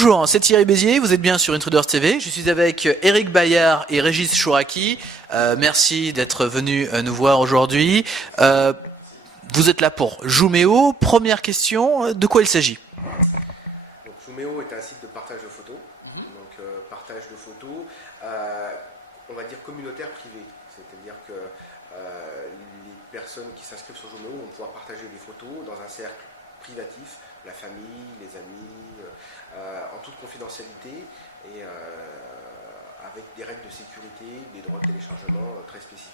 Bonjour, c'est Thierry Bézier, vous êtes bien sur Intruders TV. Je suis avec Eric Bayard et Régis Chouraki. Merci d'être venus nous voir aujourd'hui. Vous êtes là pour Jouméo. Première question, de quoi il s'agit? Donc Jouméo est un site de partage de photos. Donc partage de photos, on va dire communautaire privé. C'est-à-dire que les personnes qui s'inscrivent sur Jouméo vont pouvoir partager des photos dans un cercle privatif, la famille, les amis, en toute confidentialité et avec des règles de sécurité, des droits de téléchargement très spécifiques.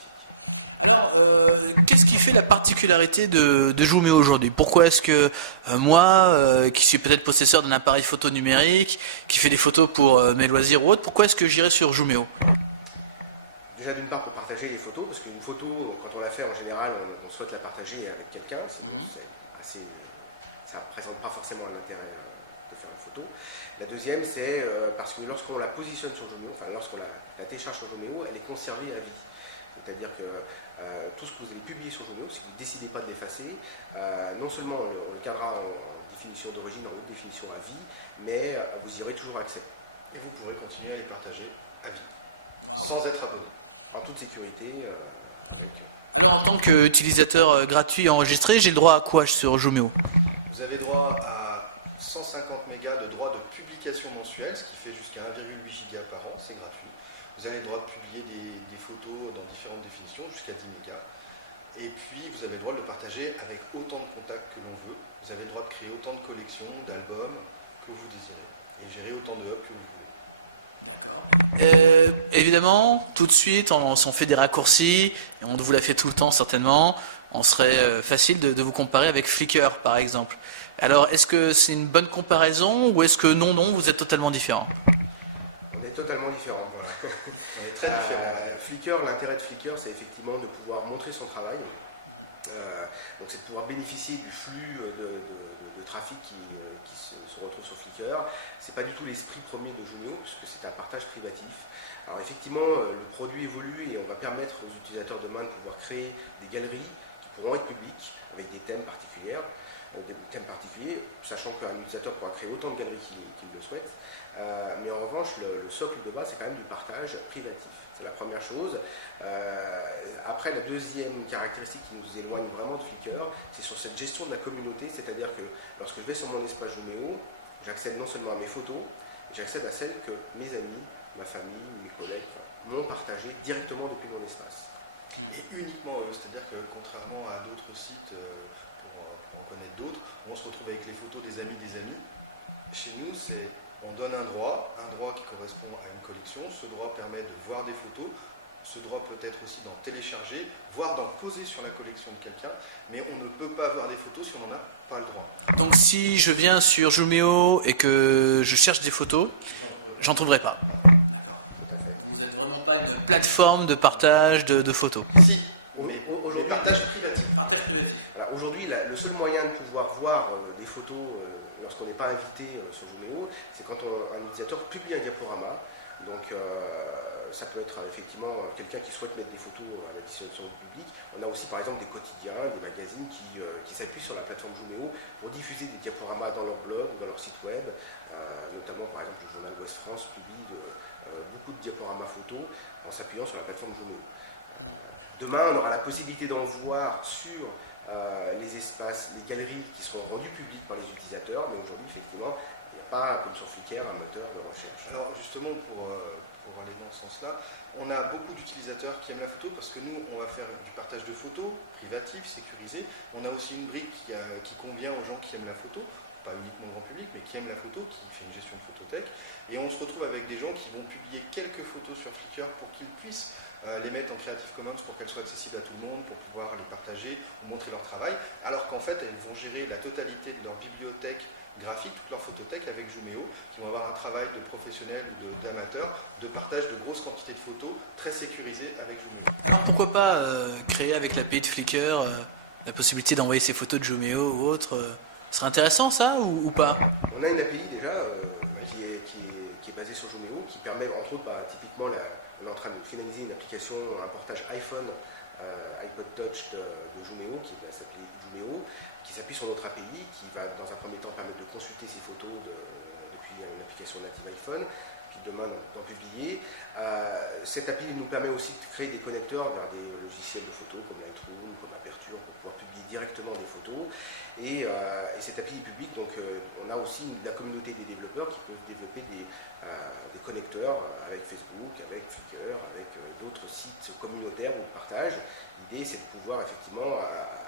Alors, qu'est-ce qui fait la particularité de Jouméo aujourd'hui? Pourquoi est-ce que moi, qui suis peut-être possesseur d'un appareil photo numérique, qui fait des photos pour mes loisirs ou autres, pourquoi est-ce que j'irai sur Jouméo? Déjà d'une part pour partager les photos, parce qu'une photo, quand on la fait en général, on souhaite la partager avec quelqu'un, sinon ça ne présente pas forcément un intérêt de faire une photo. La deuxième, c'est parce que lorsqu'on la positionne sur Jouméo, enfin lorsqu'on la télécharge sur Jouméo, elle est conservée à vie. C'est-à-dire que tout ce que vous allez publier sur Jouméo, si vous ne décidez pas de l'effacer, non seulement on le gardera en définition d'origine, en haute définition à vie, mais vous y aurez toujours accès. Et vous pourrez continuer à les partager à vie, sans être abonné. En toute sécurité. Alors, en tant qu'utilisateur gratuit enregistré, j'ai le droit à quoi sur Jouméo? Vous avez droit à 150 mégas de droits de publication mensuels, ce qui fait jusqu'à 1,8 giga par an, c'est gratuit. Vous avez le droit de publier des photos dans différentes définitions, jusqu'à 10 mégas. Et puis, vous avez le droit de le partager avec autant de contacts que l'on veut. Vous avez le droit de créer autant de collections, d'albums que vous désirez. Et gérer autant de hubs que vous voulez. Évidemment, tout de suite, on fait des raccourcis, et on vous l'a fait tout le temps certainement, on serait facile de vous comparer avec Flickr par exemple. Alors, est-ce que c'est une bonne comparaison ou est-ce que non, vous êtes totalement différents? On est totalement différents, voilà. On est très différents. Flickr, l'intérêt de Flickr, c'est effectivement de pouvoir montrer son travail. Donc c'est de pouvoir bénéficier du flux de trafic qui se retrouve sur Flickr. C'est pas du tout l'esprit premier de Jouméo, puisque c'est un partage privatif. Alors effectivement, le produit évolue et on va permettre aux utilisateurs demain de pouvoir créer des galeries qui pourront être publiques avec des thèmes particuliers, sachant qu'un utilisateur pourra créer autant de galeries qu'il le souhaite. Mais en revanche, le socle de base, c'est quand même du partage privatif. C'est la première chose. Après, la deuxième caractéristique qui nous éloigne vraiment de Flickr, c'est sur cette gestion de la communauté, c'est-à-dire que lorsque je vais sur mon espace Jouméo, j'accède non seulement à mes photos, mais j'accède à celles que mes amis, ma famille, mes collègues m'ont partagées directement depuis mon espace. Et uniquement eux, c'est-à-dire que contrairement à d'autres sites, pour en connaître d'autres, où on se retrouve avec les photos des amis, chez nous, on donne un droit qui correspond à une collection. Ce droit permet de voir des photos. Ce droit peut être aussi d'en télécharger, voire d'en poser sur la collection de quelqu'un. Mais on ne peut pas voir des photos si on n'en a pas le droit. Donc si je viens sur Jouméo et que je cherche des photos, j'en trouverai pas. Tout à fait. Vous n'êtes vraiment pas une plateforme de partage de photos? Si, mais aujourd'hui, partage privatif. Alors, aujourd'hui, le seul moyen de pouvoir voir des photos lorsqu'on n'est pas invité sur Jouméo, c'est quand un utilisateur publie un diaporama. Donc ça peut être effectivement quelqu'un qui souhaite mettre des photos à la disposition du public. On a aussi par exemple des quotidiens, des magazines qui s'appuient sur la plateforme Jouméo pour diffuser des diaporamas dans leur blog ou dans leur site web. Notamment par exemple le journal Ouest France publie beaucoup de diaporamas photos en s'appuyant sur la plateforme Jouméo. Demain, on aura la possibilité d'en voir sur les espaces, les galeries qui seront rendues publiques par les utilisateurs, mais aujourd'hui, effectivement, il n'y a pas, comme sur Flickr, un moteur de recherche. Alors justement, pour aller dans ce sens-là, on a beaucoup d'utilisateurs qui aiment la photo parce que nous, on va faire du partage de photos, privatif, sécurisé. On a aussi une brique qui convient aux gens qui aiment la photo, pas uniquement le grand public, mais qui aiment la photo, qui fait une gestion de photothèque. Et on se retrouve avec des gens qui vont publier quelques photos sur Flickr pour qu'ils puissent les mettre en Creative Commons pour qu'elles soient accessibles à tout le monde, pour pouvoir les partager ou montrer leur travail, alors qu'en fait, elles vont gérer la totalité de leur bibliothèque graphique, toute leur photothèque avec Jouméo, qui vont avoir un travail de professionnels ou d'amateurs, de partage de grosses quantités de photos, très sécurisé avec Jouméo. Alors pourquoi pas créer avec l'API de Flickr la possibilité d'envoyer ses photos de Jouméo ou autre Ce serait intéressant ça ou pas? On a une API déjà qui est basée sur Jouméo, qui permet entre autres, typiquement, on est en train de finaliser une application, un portage iPhone, iPod Touch de Jouméo, qui va s'appeler Jouméo, qui s'appuie sur notre API, qui va dans un premier temps permettre de consulter ces photos depuis depuis une application native iPhone, puis demain d'en publier. Cette appli nous permet aussi de créer des connecteurs vers des logiciels de photos comme Lightroom, comme Aperture, pour pouvoir publier directement des photos. Et cette appli est publique, donc on a aussi la communauté des développeurs qui peuvent développer des connecteurs avec Facebook, avec Flickr, avec d'autres sites communautaires ou de partage. L'idée, c'est de pouvoir effectivement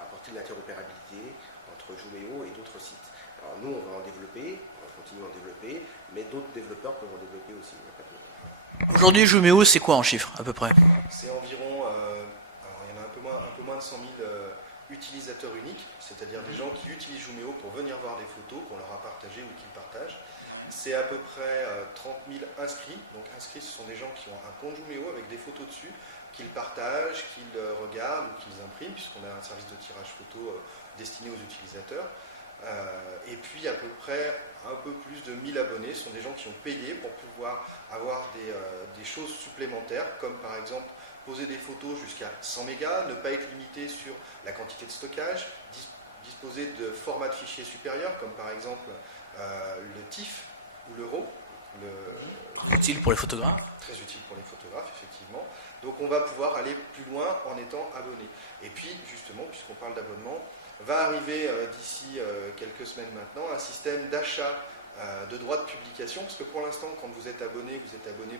apporter de l'interopérabilité entre Jouméo et d'autres sites. Alors nous, on va en développer, on va continuer à en développer, mais d'autres développeurs peuvent en développer aussi. Il n'y a pas de... Aujourd'hui, Jouméo, c'est quoi en chiffres, à peu près? C'est environ, alors il y en a un peu moins de 100 000 utilisateurs uniques, c'est-à-dire des gens qui utilisent Jouméo pour venir voir des photos qu'on leur a partagées ou qu'ils partagent. C'est à peu près 30 000 inscrits. Donc inscrits, ce sont des gens qui ont un compte Jouméo avec des photos dessus, qu'ils partagent, qu'ils regardent ou qu'ils impriment, puisqu'on a un service de tirage photo destiné aux utilisateurs. Et puis à peu près un peu plus de 1000 abonnés sont des gens qui ont payé pour pouvoir avoir des choses supplémentaires, comme par exemple poser des photos jusqu'à 100 mégas, ne pas être limité sur la quantité de stockage, disposer de formats de fichiers supérieurs, comme par exemple le TIFF ou le RAW. Utile pour les photographes. Très utile pour les photographes, effectivement. Donc on va pouvoir aller plus loin en étant abonné. Et puis justement, puisqu'on parle d'abonnement, va arriver d'ici quelques semaines maintenant un système d'achat de droits de publication, parce que pour l'instant, quand vous êtes abonné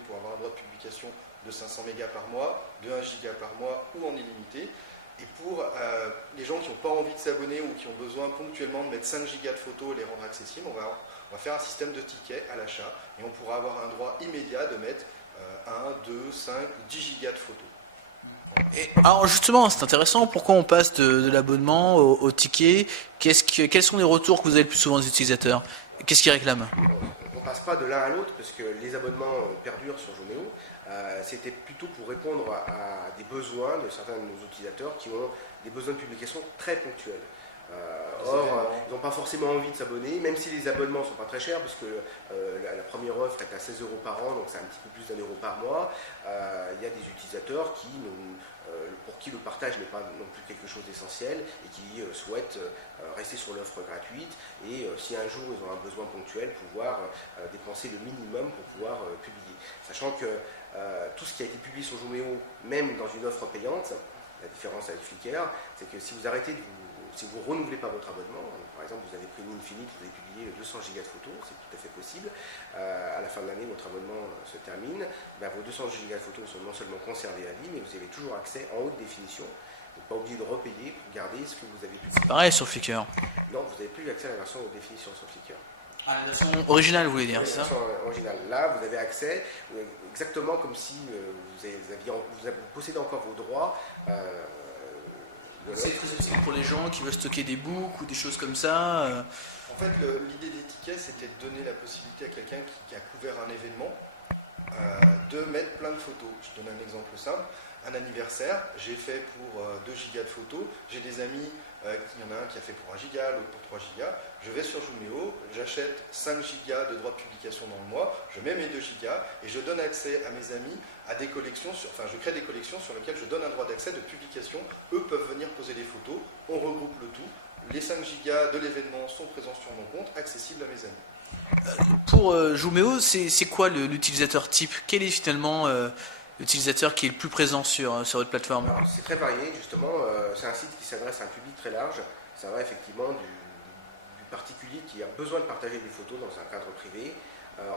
pour avoir un droit de publication de 500 mégas par mois, de 1 giga par mois ou en illimité. Et pour les gens qui n'ont pas envie de s'abonner ou qui ont besoin ponctuellement de mettre 5 gigas de photos et les rendre accessibles, on va faire un système de tickets à l'achat et on pourra avoir un droit immédiat de mettre 1, 2, 5 ou 10 gigas de photos. Et alors justement, c'est intéressant, pourquoi on passe de l'abonnement au ticket? Quels sont les retours que vous avez le plus souvent des utilisateurs? Qu'est-ce qu'ils réclament? On ne passe pas de l'un à l'autre parce que les abonnements perdurent sur Jouméo. C'était plutôt pour répondre à des besoins de certains de nos utilisateurs qui ont des besoins de publication très ponctuels. Or, ils n'ont pas forcément envie de s'abonner, même si les abonnements ne sont pas très chers, parce que la première offre est à 16 € par an, donc c'est un petit peu plus d'1 € par mois. Il y a des utilisateurs pour qui le partage n'est pas non plus quelque chose d'essentiel et qui souhaitent rester sur l'offre gratuite et si un jour ils ont un besoin ponctuel, pouvoir dépenser le minimum pour pouvoir publier. Sachant que tout ce qui a été publié sur Jouméo, même dans une offre payante, la différence avec Flickr, c'est que si vous renouvelez pas votre abonnement, par exemple vous avez pris une Infinite, vous avez publié 200 gigas de photos, c'est tout à fait possible, à la fin de l'année votre abonnement se termine, vos 200 gigas de photos sont non seulement conservées à vie, mais vous avez toujours accès en haute définition, vous n'êtes pas obligé de repayer pour garder ce que vous avez publié. C'est pareil sur Flickr. Non, vous n'avez plus accès à la version haute définition sur Flickr. Ah, la version originale, vous voulez dire, c'est ça? La version originale. Là, vous avez accès exactement comme si vous possédez encore vos droits. C'est très utile pour les gens qui veulent stocker des books ou des choses comme ça. En fait, l'idée des tickets, c'était de donner la possibilité à quelqu'un qui a couvert un événement de mettre plein de photos. Je donne un exemple simple. Un anniversaire, j'ai fait pour 2 gigas de photos. J'ai des amis, il y en a un qui a fait pour 1 giga, l'autre pour 3 gigas. Je vais sur Jouméo, j'achète 5 gigas de droits de publication dans le mois, je mets mes 2 gigas et je donne accès à mes amis à des collections, je crée des collections sur lesquelles je donne un droit d'accès de publication. Eux peuvent venir poser des photos, on regroupe le tout. Les 5 gigas de l'événement sont présents sur mon compte, accessibles à mes amis. Pour Jouméo, c'est quoi l'utilisateur type? Quel est finalement l'utilisateur qui est le plus présent sur votre plateforme? C'est très varié, justement. C'est un site qui s'adresse à un public très large. Ça va effectivement du particulier qui a besoin de partager des photos dans un cadre privé,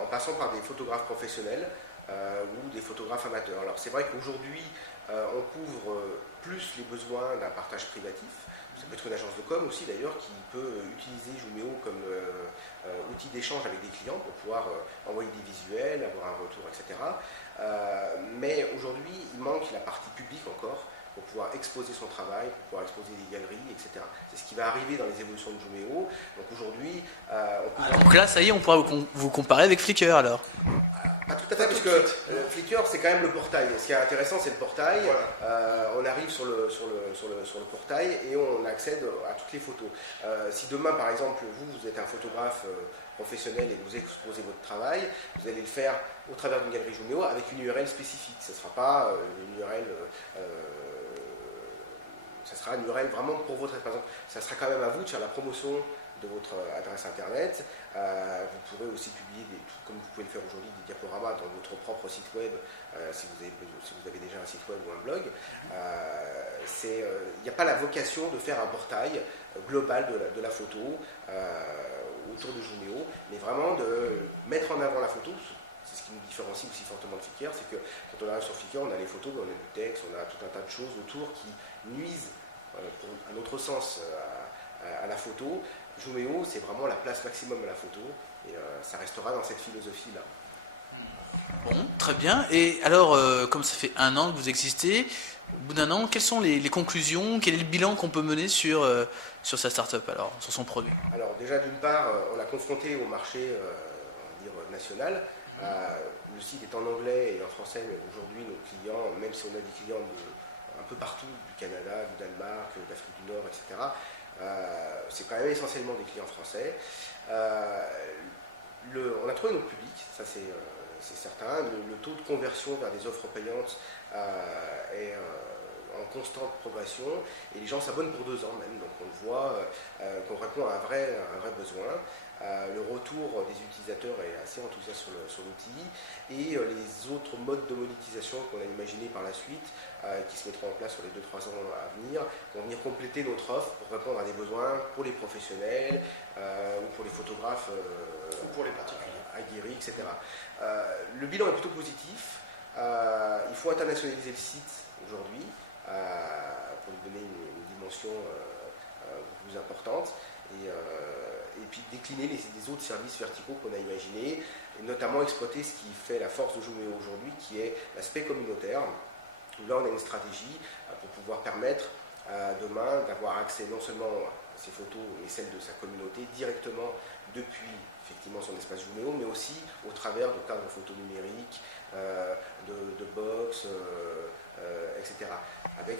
en passant par des photographes professionnels ou des photographes amateurs. Alors c'est vrai qu'aujourd'hui, on couvre plus les besoins d'un partage privatif. Ça peut être une agence de com aussi d'ailleurs qui peut utiliser Jouméo comme outil d'échange avec des clients pour pouvoir envoyer des visuels, avoir un retour, etc. Mais aujourd'hui, il manque la partie publique encore pour pouvoir exposer son travail, pour pouvoir exposer des galeries, etc. C'est ce qui va arriver dans les évolutions de Jouméo. Donc aujourd'hui, donc là, ça y est, on pourra vous comparer avec Flickr alors. Pas tout à fait, parce que Flickr, c'est quand même le portail. Ce qui est intéressant, c'est le portail. Voilà. On arrive sur le portail et on accède à toutes les photos. Si demain, par exemple, vous êtes un photographe professionnel et vous exposez votre travail, vous allez le faire au travers d'une galerie Jouméo avec une URL spécifique. Ce ne sera pas une URL... ça sera une URL vraiment pour votre... Par exemple, ça sera quand même à vous de faire la promotion de votre adresse internet. Vous pourrez aussi publier, comme vous pouvez le faire aujourd'hui, des diaporamas dans votre propre site web si vous avez déjà un site web ou un blog. Il n'y a pas la vocation de faire un portail global de la photo autour de Jouméo, mais vraiment de mettre en avant la photo. C'est ce qui nous différencie aussi fortement de Flickr, c'est que quand on arrive sur Flickr, on a les photos, on a du texte, on a tout un tas de choses autour qui nuisent, à notre sens, à la photo. Jouméo, c'est vraiment la place maximum à la photo, et ça restera dans cette philosophie-là. Bon, très bien. Et alors, comme ça fait 1 an que vous existez, au bout d'1 an, quelles sont les conclusions, quel est le bilan qu'on peut mener sur sa start-up, alors, sur son produit? Alors déjà, d'une part, on l'a confronté au marché on va dire, national. Le site est en anglais et en français, mais aujourd'hui, nos clients, même si on a des clients un peu partout, du Canada, du Danemark, d'Afrique du Nord, etc., c'est quand même essentiellement des clients français. On a trouvé notre public, ça c'est certain. Le taux de conversion vers des offres payantes est en constante progression et les gens s'abonnent pour 2 ans même, donc on le voit qu'on répond à un vrai besoin. Le retour des utilisateurs est assez enthousiaste sur l'outil et les autres modes de monétisation qu'on a imaginés par la suite, qui se mettront en place sur les 2-3 ans à venir, vont venir compléter notre offre pour répondre à des besoins pour les professionnels ou pour les photographes ou pour les particuliers aguerris, etc. Le bilan est plutôt positif. Il faut internationaliser le site aujourd'hui pour lui donner une dimension plus importante. Et puis décliner les autres services verticaux qu'on a imaginés, et notamment exploiter ce qui fait la force de Jouméo aujourd'hui, qui est l'aspect communautaire, où là on a une stratégie pour pouvoir permettre demain d'avoir accès non seulement à ses photos, mais celles de sa communauté directement depuis effectivement son espace Jouméo, mais aussi au travers de cadres photos numériques, de box, etc. Avec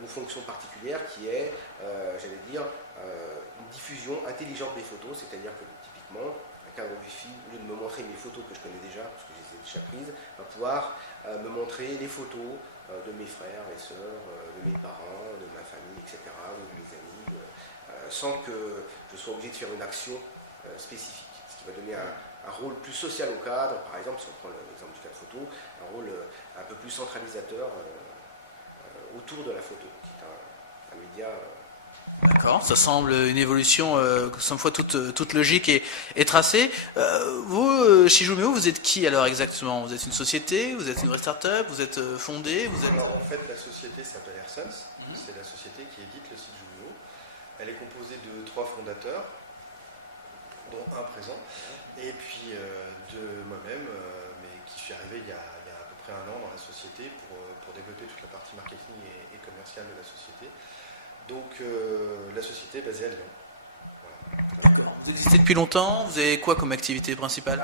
une fonction particulière qui est, j'allais dire, une diffusion intelligente des photos, c'est-à-dire que typiquement, un cadre Wi-Fi, au lieu de me montrer mes photos que je connais déjà, parce que je les ai déjà prises, va pouvoir me montrer les photos de mes frères et sœurs, de mes parents, de ma famille, etc., ou de mes amis, sans que je sois obligé de faire une action spécifique, ce qui va donner un rôle plus social au cadre, par exemple, si on prend l'exemple du cadre photo, un rôle un peu plus centralisateur autour de la photo, qui est un média. D'accord, ça semble une évolution sans foi toute logique et tracée. Vous, chez Jouméo, vous êtes qui alors exactement? Vous êtes une société, vous êtes une vraie start-up, vous êtes fondé, vous êtes... Alors en fait, la société s'appelle AirSense, c'est la société qui édite le site Jouméo. Elle est composée de 3 fondateurs, dont un présent, et puis de moi-même, mais qui suis arrivé il y a à peu près 1 an dans la société pour développer toute la partie marketing et commerciale de la société. Donc la société est basée à Lyon. Voilà. D'accord. Vous existez depuis longtemps, vous avez quoi comme activité principale?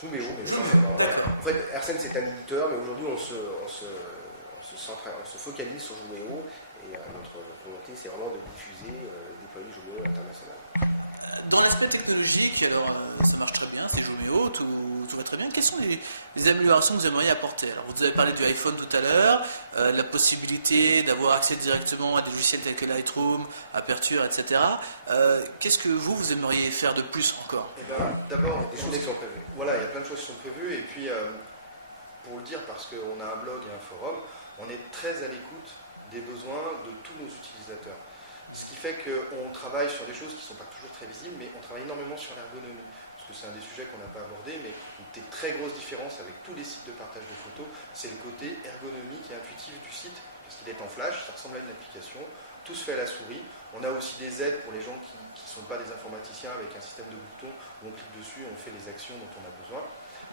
Jouméo, mais en fait, AirSense c'est un éditeur, mais aujourd'hui on se focalise sur Jouméo, et notre volonté c'est vraiment de diffuser, déployer Jouméo à l'international. Dans l'aspect technologique, alors ça marche très bien, c'est Jouméo, tout va très bien. Quelles sont les améliorations que vous aimeriez apporter? Alors, vous avez parlé du iPhone tout à l'heure, la possibilité d'avoir accès directement à des logiciels tels que Lightroom, Aperture, etc. Qu'est-ce que vous aimeriez faire de plus encore? Eh bien, d'abord, des choses qui sont prévues. Voilà, il y a plein de choses qui sont prévues, et puis pour le dire, parce qu'on a un blog et un forum, on est très à l'écoute des besoins de tous nos utilisateurs. Ce qui fait qu'on travaille sur des choses qui ne sont pas toujours très visibles, mais on travaille énormément sur l'ergonomie. Parce que c'est un des sujets qu'on n'a pas abordé, mais une des très grosses différences avec tous les sites de partage de photos, c'est le côté ergonomique et intuitif du site, parce qu'il est en flash, ça ressemble à une application, tout se fait à la souris. On a aussi des aides pour les gens qui ne sont pas des informaticiens, avec un système de boutons où on clique dessus, on fait les actions dont on a besoin.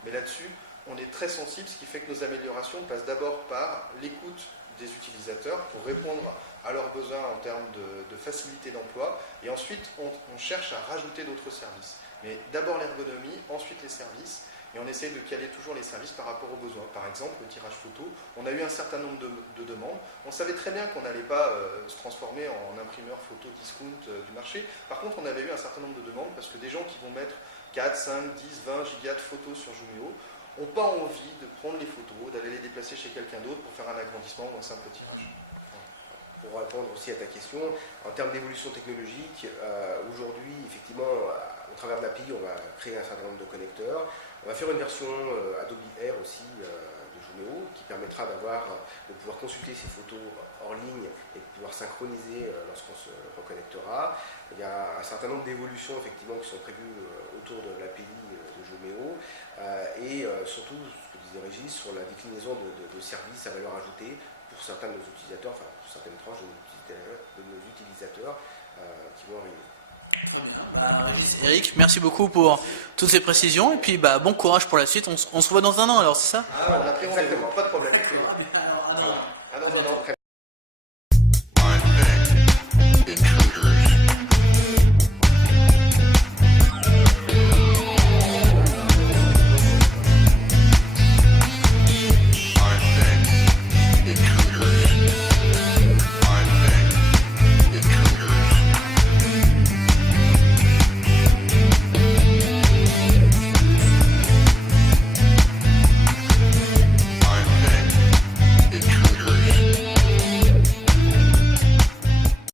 Mais là-dessus, on est très sensible, ce qui fait que nos améliorations passent d'abord par l'écoute des utilisateurs pour répondre à leurs besoins en termes de facilité d'emploi, et ensuite on cherche à rajouter d'autres services. Mais d'abord l'ergonomie, ensuite les services, et on essaie de caler toujours les services par rapport aux besoins. Par exemple, le tirage photo, on a eu un certain nombre de demandes. On savait très bien qu'on n'allait pas se transformer en imprimeur photo discount du marché. Par contre, on avait eu un certain nombre de demandes parce que des gens qui vont mettre 4, 5, 10, 20 gigas de photos sur Jouméo n'ont pas envie de prendre les photos, d'aller les déplacer chez quelqu'un d'autre pour faire un agrandissement ou un simple tirage. pour répondre aussi à ta question, en termes d'évolution technologique, aujourd'hui, effectivement, au travers de l'API, on va créer un certain nombre de connecteurs. On va faire une version Adobe Air aussi de Jumeo qui permettra de pouvoir consulter ces photos hors ligne et de pouvoir synchroniser lorsqu'on se reconnectera. Il y a un certain nombre d'évolutions effectivement qui sont prévues autour de l'API de Jumeo et surtout, ce que disait Régis, sur la déclinaison de services à valeur ajoutée pour certains de nos utilisateurs, enfin pour certaines tranches de nos utilisateurs qui vont arriver. Régis, Eric, merci beaucoup pour toutes ces précisions et puis bon courage pour la suite. On se revoit dans un an alors, c'est ça? On a pris Exactement, pas de problème.